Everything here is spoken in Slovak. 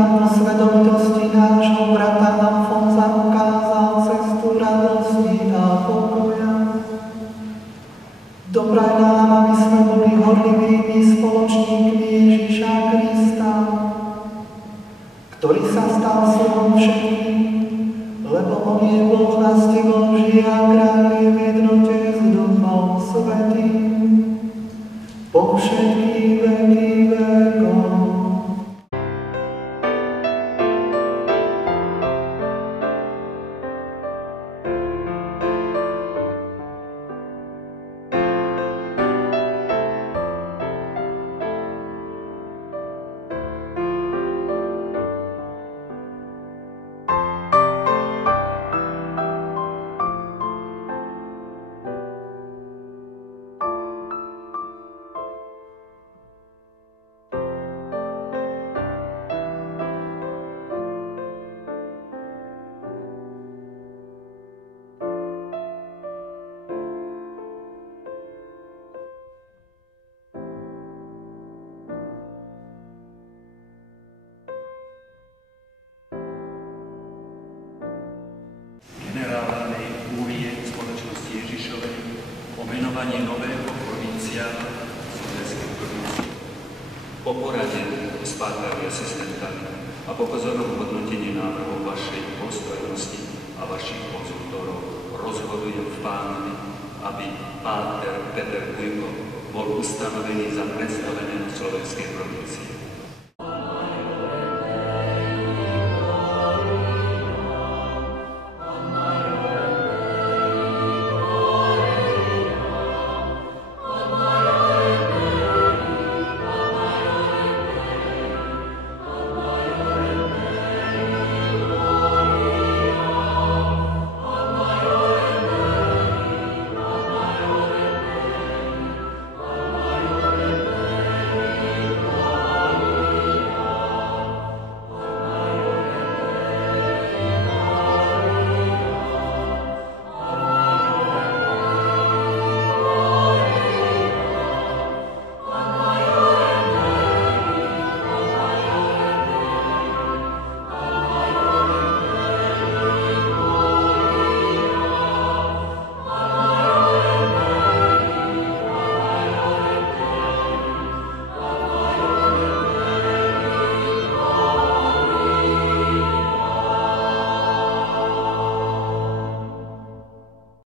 nám po svedomitosti nášho brata Alfonza ukázal cestu radosti a pokoja. Dopraj nám, aby sme boli horlivými spoločníkmi Ježiša Krista, ktorý sa stal synom všetkým, lebo on je Boh a s tebou žije a kráľuje v jednote s Duchom Svätým po všetky veky vekov. Generálnej kúrie spoločnosti Ježišovej o menovanie nového provinciála slovenskej provincie. Po porade s pátnymi asistentami a po pozornom hodnotení návrhov vašej dôstojnosti a vašich konzultorov rozhodujem v Pánovi, aby páter Peter Bujko bol ustanovený za predstaveného slovenskej provincie.